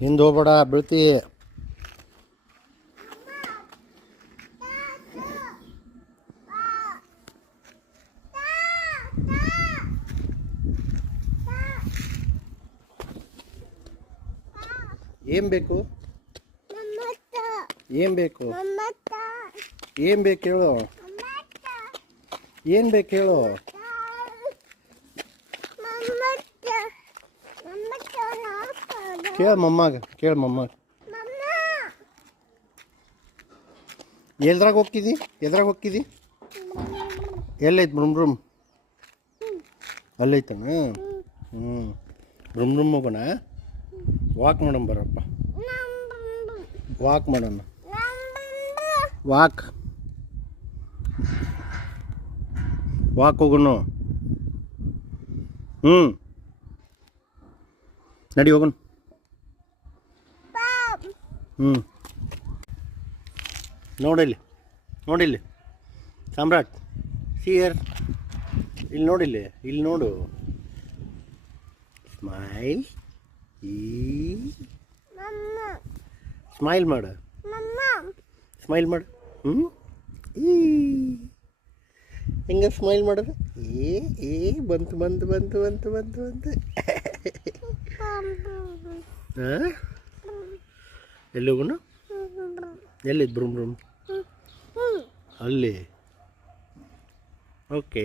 ಹಿಂದೆ ಹೋಗ್ಬೇಡ ಬೀಳ್ತಿ. ಏನು ಬೇಕು? ಏನು ಬೇಕು? ಏನು ಬೇಕು ಹೇಳು? ಏನು ಬೇಕು ಹೇಳು? ಕೇಳ ಮಮ್ಮಾಗ, ಕೇಳ ಮಮ್ಮಾಗ. ಎದ್ರಾಗ ಹೋಗ್ತಿದ್ದಿ? ಎದ್ರಾಗ ಹೋಗ್ತಿದ್ದಿ? ಎಲ್ಲೈತೆ ಬ್ರೂಮ್ ಬ್ರೂಮ್? ಅಲ್ಲೈತಣ್ಣ. ಬ್ರೂಮ್ ಬ್ರೂಮ್ ಹೋಗೋಣ. ವಾಕ್ ಮಾಡೋಣ ಬರಪ್ಪ. ವಾಕ್ ಮಾಡೋಣ. ವಾಕ್ ವಾಕ್ ಹೋಗೋಣ. ನಡಿ ಹೋಗೋಣ. ನೋಡಿಲ್ಲಿ, ನೋಡಿಲ್ಲಿ ಸಾಮ್ರಾಟ್, ಸಿಯರ್ ಇಲ್ಲಿ ನೋಡಿಲ್ಲಿ, ಇಲ್ಲಿ ನೋಡು. ಸ್ಮೈಲ್, ಸ್ಮೈಲ್ ಮಾಡು, ಸ್ಮೈಲ್ ಮಾಡು. ಹೆಂಗ ಸ್ಮೈಲ್ ಮಾಡೋದು? ಏ ಬಂತು ಬಂತು ಬಂತು ಬಂತು ಬಂತು ಬಂತು. ಹಾಂ, ಎಲ್ಲಿ ಹೋಗೋಣ? ಎಲ್ಲಿದ್ದು ಬ್ರೂಮ್ ಬ್ರೂಮ್? ಅಲ್ಲಿ. ಓಕೆ.